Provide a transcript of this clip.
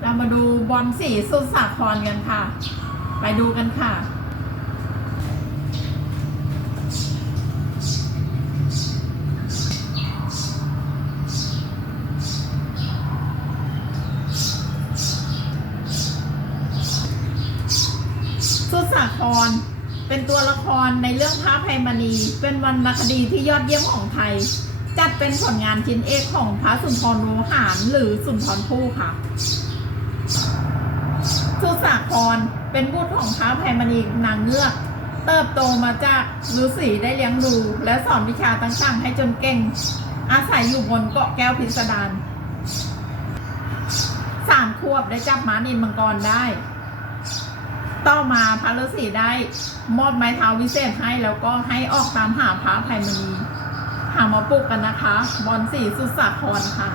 เรามาดูบอลสีสุดสาครกันค่ะ ไปดูกันค่ะสุดสาครเป็นตัวละครในเรื่องพระไพมณี เป็นวรรณคดีที่ยอดเยี่ยมของไทย จัดเป็นผลงานชิ้นเอกของพระสุนทรโวหารหรือสุนทรภู่ค่ะ สุสาครเป็นบุตรของพระไพมณีนางเงือก เติบโตมาจากฤาษีได้เลี้ยงดู และสอนวิชาต่างๆ ให้จนเก่ง อาศัยอยู่บนเกาะแก้วพิสดารสามขวบได้จับม้านินมังกรได้ ต่อมาพระฤาษีได้มอบไม้เท้าวิเศษให้แล้วก็ให้ออกตามหาพระไพมณีหามาปลุกกันนะคะ บอลสีสุสาครค่ะ